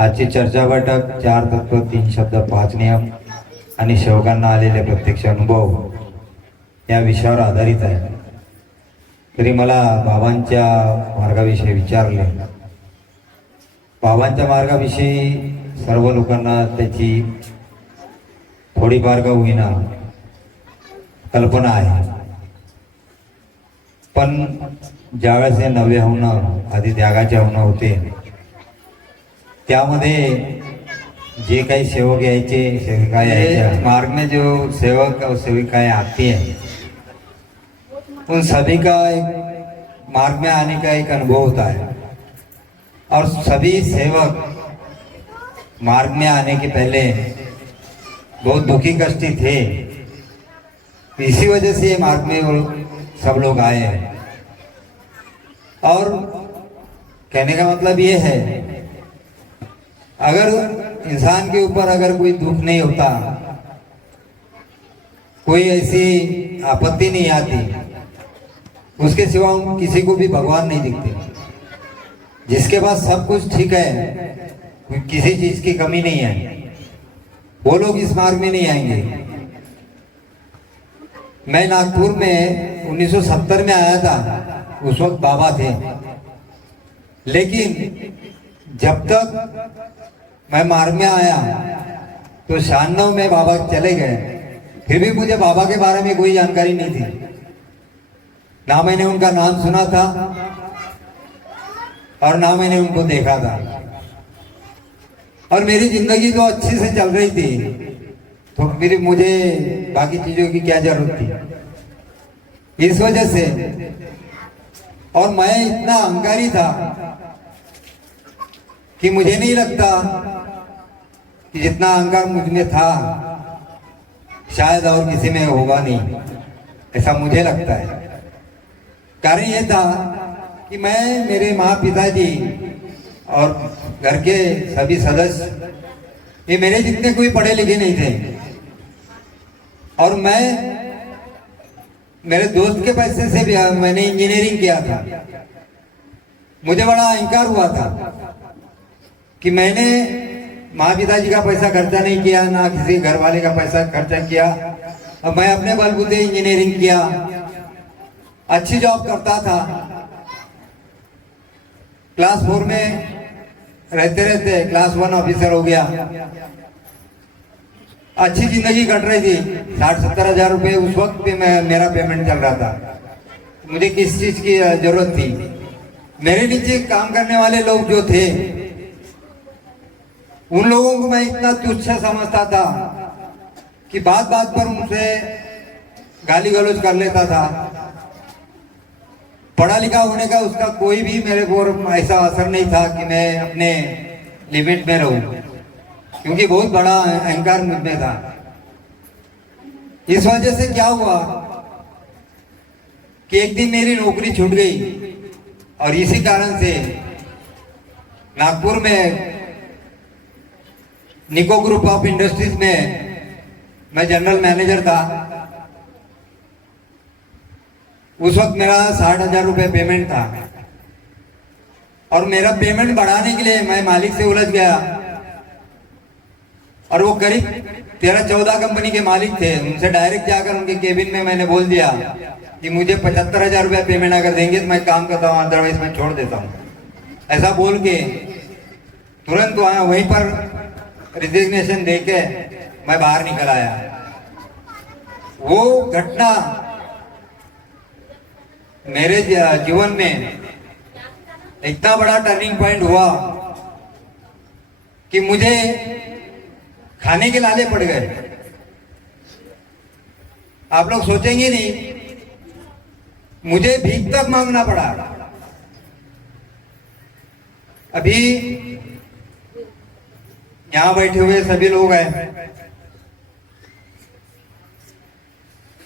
आजची चर्चा बैठक 4 तत्व 3 शब्द 5 नियम आणि सेवकांना आलेले प्रत्यक्ष अनुभव या विषयावर आधारित आहे। तरी मला बाबांच्या मार्गाविषयी विचारले। बाबांच्या मार्गाविषयी सर्व लोकांना त्याची थोडीफार का होईना कल्पना आहे, पण ज्यावेळेस हे नवे होणं आधी त्यागाचे होणं होते, त्यामध्ये जे काही सेवक यायचे सेविका यायच्या मार्ग में जो सेवक और सेविकाएं आती हैं, उन सभी का एक मार्ग में आने का एक अनुभव होता है। और सभी सेवक मार्ग में आने के पहले बहुत दुखी कष्टी थे, इसी वजह से मार्ग में वो सब लोग आए हैं। और कहने का मतलब ये है, अगर इंसान के ऊपर अगर कोई दुख नहीं होता, कोई ऐसी आपत्ति नहीं आती, उसके सिवा किसी को भी भगवान नहीं दिखते। जिसके पास सब कुछ ठीक है, किसी चीज की कमी नहीं है, वो लोग इस मार्ग में नहीं आएंगे। मैं नागपुर में 1970 में आया था, उस वक्त बाबा थे, लेकिन जब तक मैं मार्ग में आया तो 96 में बाबा चले गए, फिर भी मुझे बाबा के बारे में कोई जानकारी नहीं थी। ना मैंने उनका नाम सुना था और ना मैंने उनको देखा था, और मेरी जिंदगी तो अच्छी से चल रही थी, तो फिर मुझे बाकी चीजों की क्या जरूरत थी। इस वजह से, और मैं इतना अहंकारी था कि मुझे नहीं लगता कि जितना अहंकार मुझ में था शायद और किसी में होगा नहीं, ऐसा मुझे लगता है। कारण ये था कि मैं, मेरे माँ पिताजी और घर के सभी सदस्य, ये मेरे जितने कोई पढ़े लिखे नहीं थे, और मैं मेरे दोस्त के पैसे से भी मैंने इंजीनियरिंग किया था। मुझे बड़ा अहंकार हुआ था कि मैंने माँ पिताजी का पैसा खर्चा नहीं किया, ना किसी घर वाले का पैसा खर्चा किया, और मैं अपने बलबूते इंजीनियरिंग किया, अच्छी जॉब करता था। क्लास 4 में रहते रहते क्लास 1 ऑफिसर हो गया। अच्छी जिंदगी कट रही थी, 60-70 हजार रुपये उस वक्त पे मेरा पेमेंट चल रहा था। मुझे किस चीज की जरूरत थी? मेरे नीचे काम करने वाले लोग जो थे, उन लोगों को मैं इतना तुच्छ समझता था कि बात बात पर उनसे गाली गलौज कर लेता था। पढ़ा लिखा होने का उसका कोई भी मेरे को ऐसा असर नहीं था कि मैं अपने लिमिट में रहूं, क्योंकि बहुत बड़ा अहंकार मुझ में था। इस वजह से क्या हुआ कि एक दिन मेरी नौकरी छूट गई, और इसी कारण से नागपुर में निको ग्रुप ऑफ इंडस्ट्रीज में मैं जनरल मैनेजर था। उस वक्त मेरा 60,000 रुपये पेमेंट था, और मेरा पेमेंट बढ़ाने के लिए मैं मालिक से उलझ गया, और वो करीब 13-14 कंपनी के मालिक थे। उनसे डायरेक्ट जाकर उनके केबिन में मैंने बोल दिया कि मुझे 75,000 रुपया पेमेंट अगर देंगे तो मैं काम करता हूँ, अदरवाइज मैं छोड़ देता हूँ। ऐसा बोल के तुरंत वहीं पर रिजिग्नेशन देके मैं बाहर निकल आया। वो घटना मेरे जीवन में इतना बड़ा टर्निंग पॉइंट हुआ कि मुझे खाने के लाले पड़ गए। आप लोग सोचेंगे नहीं, मुझे भीख तक मांगना पड़ा। अभी यहां बैठे हुए सभी लोग हैं,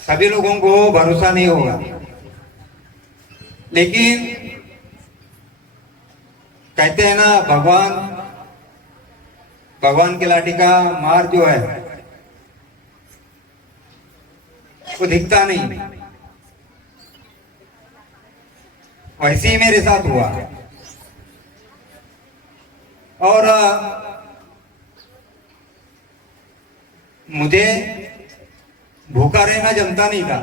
सभी लोगों को भरोसा नहीं होगा, लेकिन कहते हैं ना, भगवान के लाठी का मार जो है वो दिखता नहीं। वैसे ही मेरे साथ हुआ। और मुझे भूखा रहना जमता नहीं था,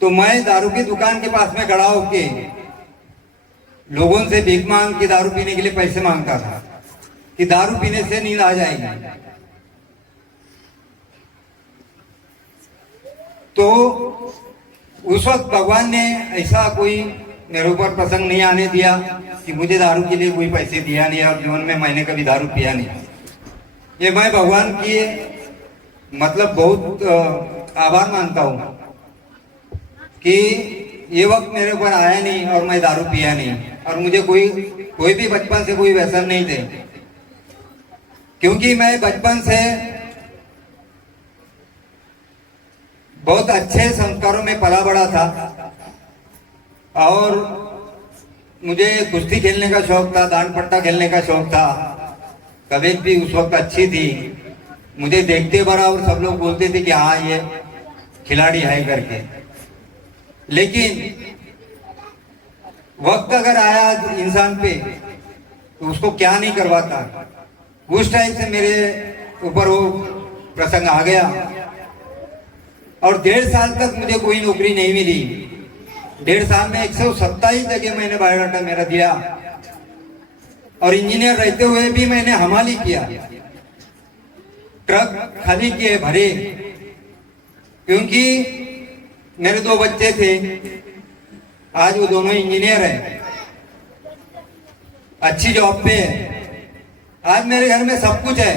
तो मैं दारू की दुकान के पास में खड़ा होके लोगों से भीख मांग के दारू पीने के लिए पैसे मांगता था कि दारू पीने से नींद आ जाएगी। तो उस वक्त भगवान ने ऐसा कोई मेरे ऊपर प्रसंग नहीं आने दिया कि मुझे दारू के लिए कोई पैसे दिया नहीं, और जीवन में मैंने कभी दारू पिया नहीं। ये मैं भगवान की मतलब बहुत आभार मानता हूँ कि ये वक्त मेरे ऊपर आया नहीं और मैं दारू पिया नहीं, और मुझे कोई भी बचपन से कोई व्यसन नहीं थे, क्योंकि मैं बचपन से बहुत अच्छे संस्कारों में पला बड़ा था। और मुझे कुश्ती खेलने का शौक था, दांड पट्टा खेलने का शौक था, तबीयत भी उस वक्त अच्छी थी, मुझे देखते बराबर सब लोग बोलते थे कि हाँ ये खिलाड़ी है करके। लेकिन वक्त अगर आया इंसान पे तो उसको क्या नहीं करवाता, उस टाइम से मेरे ऊपर वो प्रसंग आ गया। और 1.5 साल तक मुझे कोई नौकरी नहीं मिली। 1.5 साल में 127 जगह मैंने बायोडाटा मेरा दिया, और इंजीनियर रहते हुए भी मैंने हमाली किया, ट्रक खाली किए भरे, क्योंकि मेरे 2 बच्चे थे, आज वो दोनों इंजीनियर हैं, अच्छी जॉब पे है, आज मेरे घर में सब कुछ है।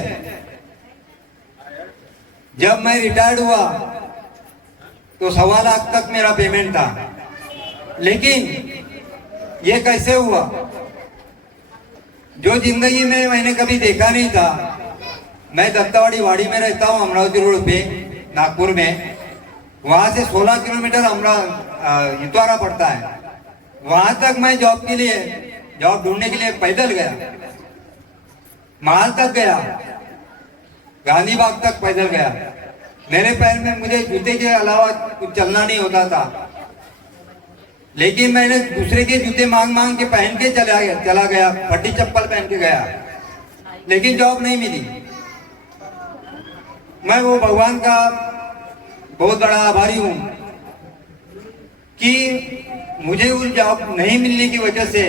जब मैं रिटायर्ड हुआ तो 1.25 लाख तक मेरा पेमेंट था, लेकिन ये कैसे हुआ? जो जिंदगी में मैंने कभी देखा नहीं था। मैं दत्तावाड़ी वाड़ी में रहता हूँ, अमरावती रोड पे, नागपुर में। वहां से 16 किलोमीटर इतवारा पड़ता है। वहां तक मैं जॉब ढूंढने के लिए पैदल गया, महल तक गया, गांधी बाग तक पैदल गया। मेरे पैर में मुझे जूते के अलावा कुछ चलना नहीं होता था, लेकिन मैंने दूसरे के जूते मांग मांग के पहन के चला गया, फटी चप्पल पहन के गया, लेकिन जॉब नहीं मिली। मैं वो भगवान का बहुत बड़ा आभारी हूं कि मुझे उस जॉब नहीं मिलने की वजह से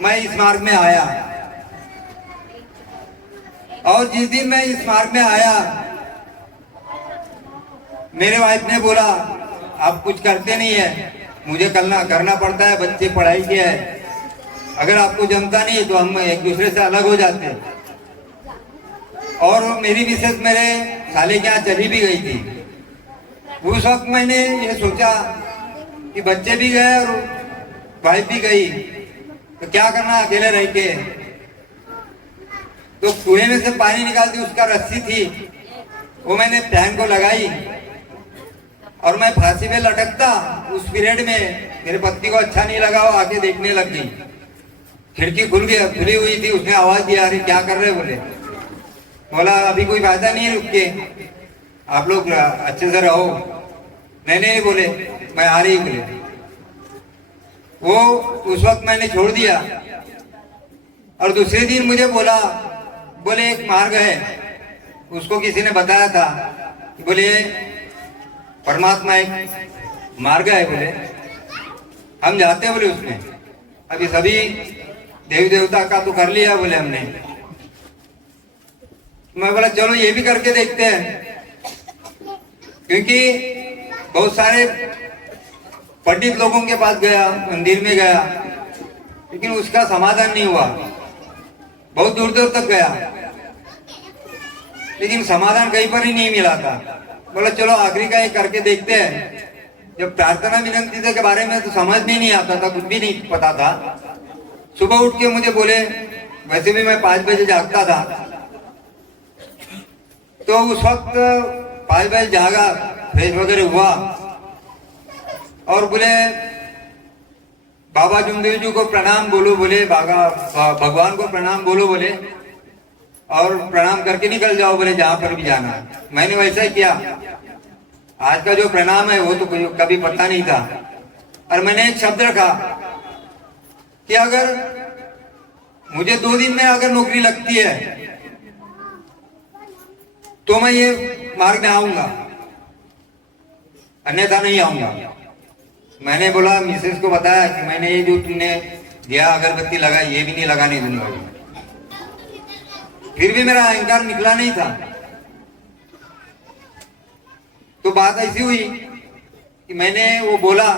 मैं इस मार्ग में आया। और जिस दिन मैं इस मार्ग में आया, मेरे वाइफ ने बोला आप कुछ करते नहीं है, मुझे करना पड़ता है, बच्चे पढ़ाई के है, अगर आपको जमता नहीं तो हम एक दूसरे से अलग हो जाते हैं। और मेरी मिसेस मेरे साले के यहाँ चली भी गई थी। उस वक्त मैंने ये सोचा कि बच्चे भी गए और वाइफ भी गई, तो क्या करना अकेले रह के। तो कुएं में से पानी निकालती, उसका रस्सी थी, वो मैंने पैन को लगाई और मैं फांसी में लटकता। उस पीरियड में मेरे पति को अच्छा नहीं लगा, वो आके देखने लग गई। खिड़की खुली हुई थी, उसने आवाज दिया, अरे क्या कर रहे बोले। बोला अभी कोई फायदा नहीं है, रुक के आप लोग अच्छे से रहो। नहीं बोले, मैं आ रही बोले। वो उस वक्त मैंने छोड़ दिया। और दूसरे दिन मुझे बोले एक मार्ग है, उसको किसी ने बताया था, बोले परमात्मा एक मार्ग है, बोले हम जाते हैं, बोले उसमें अभी सभी देवी देवता का तो कर लिया बोले हमने। मैं बोला चलो ये भी करके देखते हैं, क्योंकि बहुत सारे पंडित लोगों के पास गया, मंदिर में गया, लेकिन उसका समाधान नहीं हुआ। बहुत दूर दूर तक गया, लेकिन समाधान कहीं पर ही नहीं मिला था। बोला चलो आखिरी का ये करके देखते हैं। जब प्रार्थना विनंती के बारे में तो समझ में नहीं आता था, कुछ भी नहीं पता था। सुबह उठ के मुझे बोले, वैसे भी मैं 5 बजे जागता था, तो उस वक्त 5 बजे जागा, फ्रेश वगैरह हुआ और बोले बाबा जुमदेव जी को प्रणाम बोलो, बोले भगवान को प्रणाम बोलो बोले, और प्रणाम करके निकल जाओ बोले जहां पर भी जाना। मैंने वैसा ही किया। आज का जो प्रणाम है वो तो कभी पता नहीं था। और मैंने एक शब्द रखा कि अगर मुझे 2 दिन में अगर नौकरी लगती है तो मैं ये मार्ग में आऊंगा, अन्यथा नहीं आऊंगा। मैंने बोला, मिसेस को बताया कि मैंने ये जो तुमने दिया अगरबत्ती लगा, ये भी नहीं लगाने दूंगा। फिर भी मेरा अहंकार निकला नहीं था। तो बात ऐसी हुई कि मैंने वो बोला,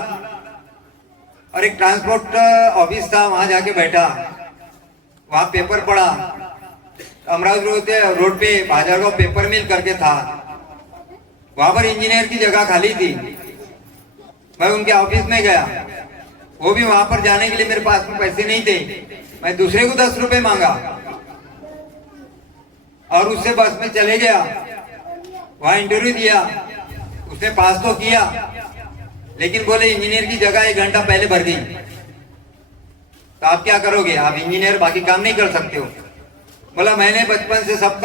और एक ट्रांसपोर्ट ऑफिस था, वहां जाके बैठा, वहां पेपर पढ़ा। अमरावती रोड पे बाजारगांव पेपर मिल करके था, वहां पर इंजीनियर की जगह खाली थी। मैं उनके ऑफिस में गया, वो भी वहां पर जाने के लिए मेरे पास में पैसे नहीं थे। मैं दूसरे को 10 रुपए मांगा और उससे बस में चले गया, वहां इंटरव्यू दिया। उसने पास तो किया, लेकिन बोले इंजीनियर की जगह 1 घंटा पहले भर गई। तो आप क्या करोगे? आप इंजीनियर बाकी काम नहीं कर सकते हो। बोला, मैंने बचपन से सब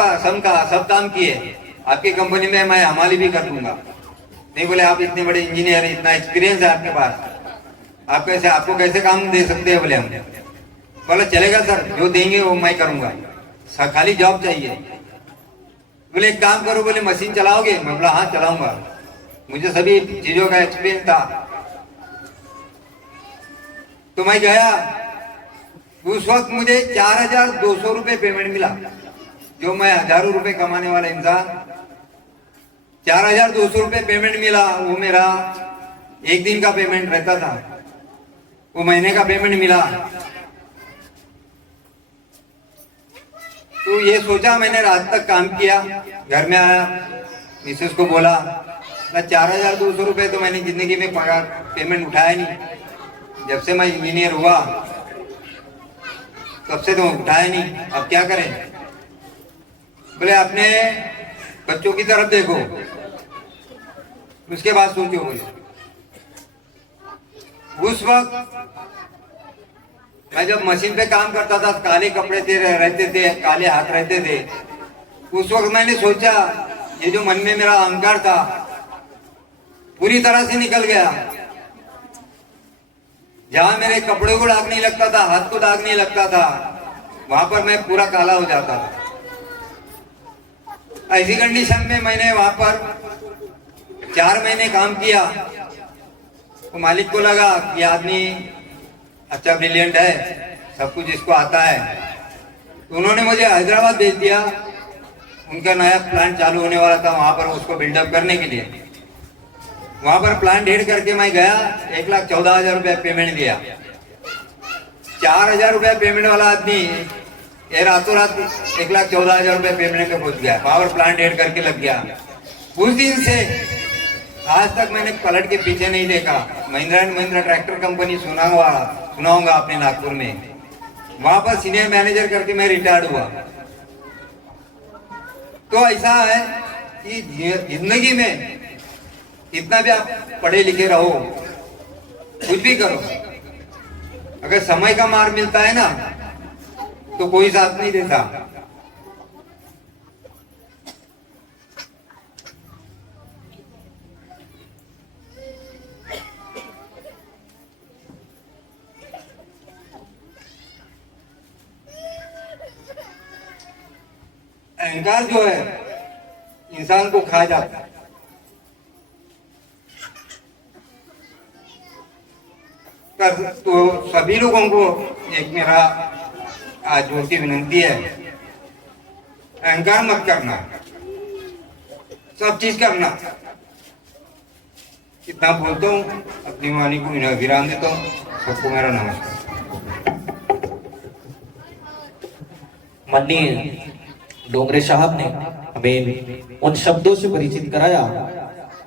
काम किए, आपकी कंपनी में मैं हमाली भी कर दूंगा। नहीं बोले, आप इतने बड़े इंजीनियर, इतना एक्सपीरियंस है आपके पास, आपको कैसे काम दे सकते हैं? बोले हम। बोला, चलेगा सर, जो देंगे वो मैं करूंगा, खाली जॉब चाहिए। बोले, एक काम करो, बोले मशीन चलाओगे? मैं बोला, हाँ चलाऊंगा, मुझे सभी चीजों का एक्सपीरियंस था। तो मैं गया, उस वक्त मुझे 4200 रुपए पेमेंट मिला। जो मैं हजारों रुपए कमाने वाला इंसान, 4200 रुपए पेमेंट मिला। वो मेरा 1 दिन का पेमेंट रहता था, वो महीने का पेमेंट मिला। तो ये सोचा मैंने, रात तक काम किया, घर में आया, मिसेस को बोला, 4200 रुपए तो मैंने जिंदगी में पगार पेमेंट उठाया नहीं। जब से मैं इंजीनियर हुआ तब से तो उठाया नहीं, अब क्या करें? बोले, अपने बच्चों की तरफ देखो, उसके बाद सोचो। उस वक्त मैं जब मशीन पे काम करता था, काले कपड़े रहते थे, काले हाथ रहते थे। उस वक्त मैंने सोचा, ये जो मन में मेरा अहंकार था पूरी तरह से निकल गया। जहां मेरे कपड़े को दाग नहीं लगता था, हाथ को दाग नहीं लगता था, वहां पर मैं पूरा काला हो जाता था। ऐसी कंडीशन में मैंने वहां पर 4 महीने काम किया। तो मालिक को लगा कि आदमी अच्छा ब्रिलियंट है, सब कुछ इसको आता है। तो उन्होंने मुझे हैदराबाद भेज दिया। उनका नया प्लांट चालू होने वाला था, वहां पर उसको बिल्डअप करने के लिए। वहां पर प्लांट हेड करके मैं गया, 1,14,000 रुपया पेमेंट दिया। 4,000 रुपया पेमेंट वाला आदमी ये रातों रात 1,14,000 रुपया पेमेंट पे पहुंच गया, वहां पर प्लांट हेड करके लग गया। उस दिन से आज तक मैंने पलट के पीछे नहीं देखा। Mahindra and Mahindra tractor company सुनाऊंगा अपने नागपुर में, वहां पर सीनियर मैनेजर करके मैं रिटायर्ड हुआ। तो ऐसा है कि जिंदगी में कितना भी आप पढ़े लिखे रहो, कुछ भी करो, अगर समय का मार मिलता है ना तो कोई साथ नहीं देता। अहंकार जो है इंसान को खा जाता है। तो सभी लोगों को एक मेरा आज जोर की विनती है, अहंकार मत करना, सब चीज करना। इतना बोलता हूँ, अपनी वाणी को विराम देता हूँ। सबको मेरा नमस्कार। माननीय डोंगरे साहब ने हमें उन शब्दों से परिचित कराया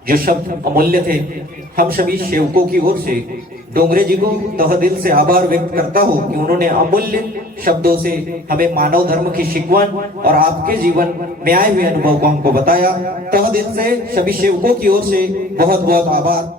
जो शब्द अमूल्य थे। हम सभी सेवकों की ओर से डोंगरे जी को तहे दिल से आभार व्यक्त करता हूँ कि उन्होंने अमूल्य शब्दों से हमें मानव धर्म की शिकवन और आपके जीवन में आए हुए अनुभव को हमको बताया। तहे दिल से सभी सेवकों की ओर से बहुत बहुत आभार।